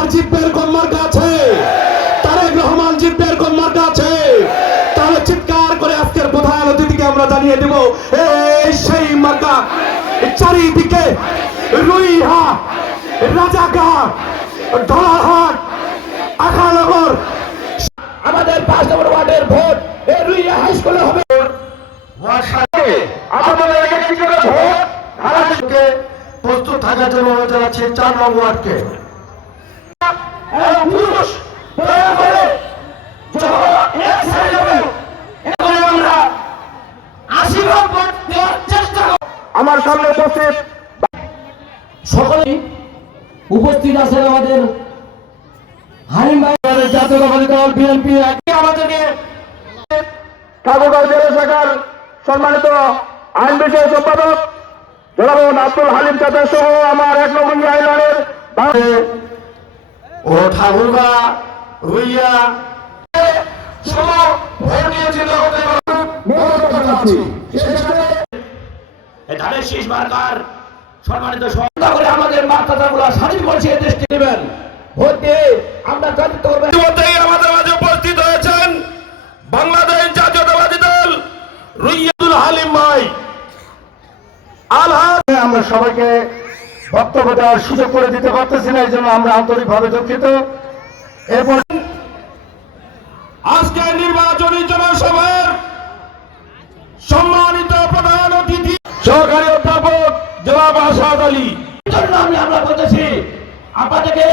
আজহার জিতবে কোন মার্কা আছে, তারেক রহমান জিতবে কোন মার্কা আছে, তাহলে চিৎকার করে আজকের প্রধান অতিথিকে আমরা জানিয়ে দেব এই সেই মার্কা। চারিদিকে রুইহা, রাজাকার, ধলাহাট, আখানগর, আমাদের 5 নম্বর ওয়ার্ডের ভোট এই রুইহা হাই স্কুলে হবে। প্রস্তুত থাকার জন্য জানাচ্ছি 4 নম্বর ওয়ার্ডকে। আমার সামনে উপস্থিত সকলেই উপস্থিত আছেন আমাদের হালিম ভাই, জাতীয়তাবাদী দল বিএনপি আমাদেরকে ঠাকুরগাঁও জেলা শাখার সম্মানিত আইন বিষয় সম্পাদক জনাব আব্দুল হালিম চাচা সহ আমার 1 নম্বর আইনের ও ঠাকুরগাঁ রুইয়া ধানের শীষ মার্কার সম্মানিত করে আমাদের মার্কাগুলো স্বাধীন করছে দেশকে নেবেন ভোট দিয়ে আমরা জাতীয় করবেন। আমাদের মাঝে উপস্থিত হয়েছেন বাংলাদেশ জাতীয়তাবাদী দল রুইয়াতুল হালিম ভাই আলহাজ। আমরা সবাইকে বক্তব্য দেওয়ার সুযোগ করে দিতে পারতেছি না, এই জন্য আমরা আন্তরিকভাবে দুঃখিত। এরপর আজকে নির্বাচনী জনসভার সম্মানিত প্রধান অতিথি সহকারী অধ্যাপক জনাব আসাদ আলী। আমরা বলতেছি আপনাদেরকে